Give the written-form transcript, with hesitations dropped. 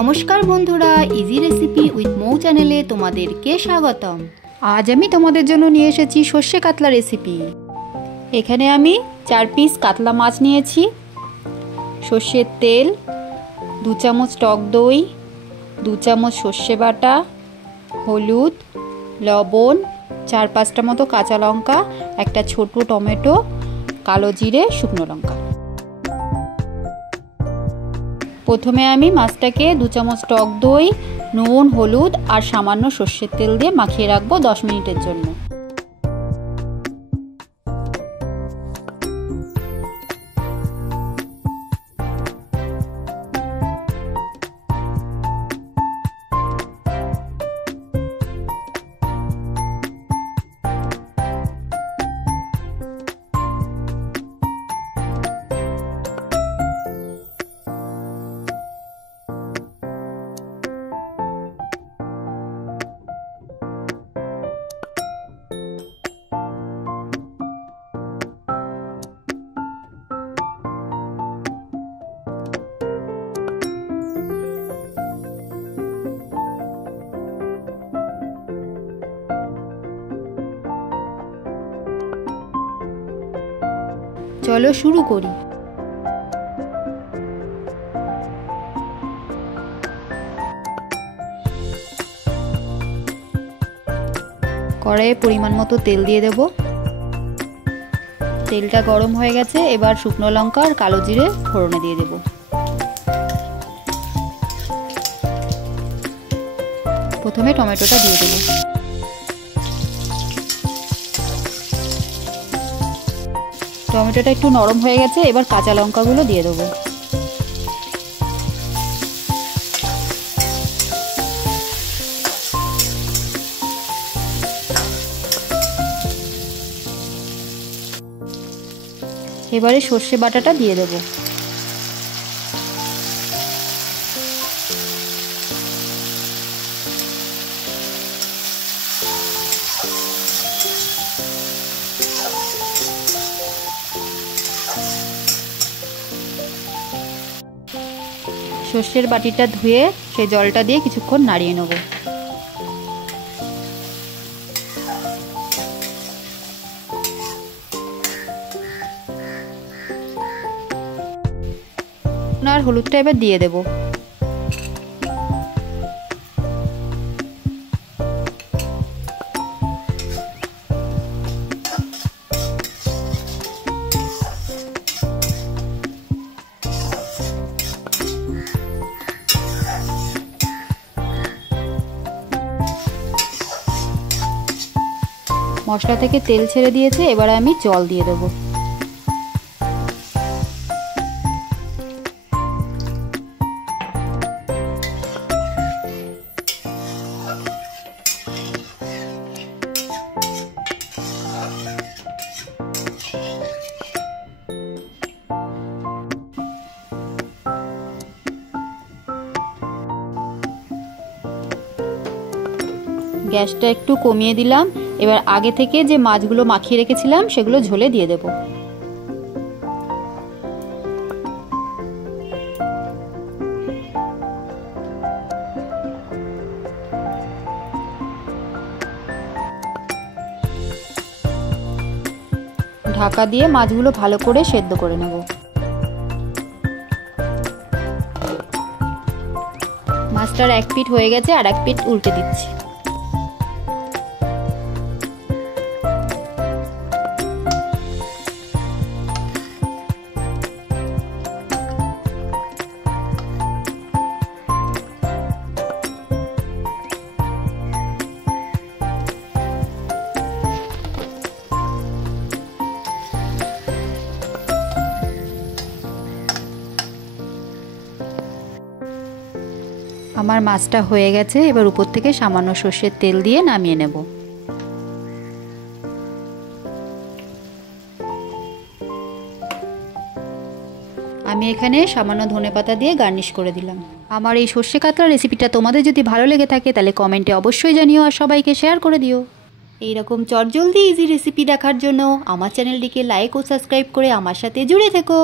নমস্কার বন্ধুরা, easy recipe with মৌ চ্যানেলে তোমাদেরকে স্বাগতম। আজ আমি তোমাদের জন্য নিয়ে এসেছি সর্ষে কাতলা রেসিপি। এখানে আমি 4 পিস কাতলা মাছ নিয়েছি, সর্ষের তেল, 2 চামচ টক দই, 2 চামচ সর্ষে বাটা, হলুদ, লবণ, 4-5টা মতো কাঁচা লঙ্কা, একটা ছোট টমেটো, কালো জিরে, শুকনো লঙ্কা। প্রথমে আমি মাছটাকে 2 চামচ টক দই, নুন, হলুদ আর সামান্য সর্ষের তেল দিয়ে মাখিয়ে রাখবো 10 মিনিটের জন্য। চলো শুরু করি। কড়াইয়ে পরিমাণ মতো তেল দিয়ে দেব। তেলটা গরম হয়ে গেছে, এবার শুকনো লঙ্কা আর কালো জিরে ফোড়নে দিয়ে দেব। প্রথমে টমেটোটা দিয়ে দেব। টমেটোটা একটু নরম হয়ে গেছে, এবার কাঁচা লঙ্কাগুলো দিয়ে দেবো। এবারে সর্ষে বাটাটা দিয়ে দেবো। সর্ষের বাটিটা ধুয়ে সেই জলটা দিয়ে কিছুক্ষণ নাড়িয়ে নেব। আর হলুদটা এবার দিয়ে দেব। মশলা থেকে তেল ছেড়ে দিয়েছে, এবার আমি জল দিয়ে দেবো। গ্যাসটা একটু কমিয়ে দিলাম। এবার আগে থেকে যে মাছগুলো মাখিয়ে রেখেছিলাম সেগুলো ঝোলে দিয়ে দেব। ঢাকা দিয়ে মাছগুলো ভালো করে সেদ্ধ করে নেব। মাছটার এক পিঠ হয়ে গেছে, আর এক পিঠ উল্টে দিচ্ছি। আমার মাছটা হয়ে গেছে, এবার উপর থেকে সামান্য সর্ষের তেল দিয়ে নামিয়ে নেব। আমি এখানে সামান্য ধনেপাতা দিয়ে গার্নিশ করে দিলাম। আমার এই সর্ষে কাতলা রেসিপিটা তোমাদের যদি ভালো লেগে থাকে তাহলে কমেন্টে অবশ্যই জানিও, আর সবাইকে শেয়ার করে দিও। এইরকম চটজলদি ইজি রেসিপি দেখার জন্য আমার চ্যানেলটিকে লাইক ও সাবস্ক্রাইব করে আমার সাথে জুড়ে থেকো।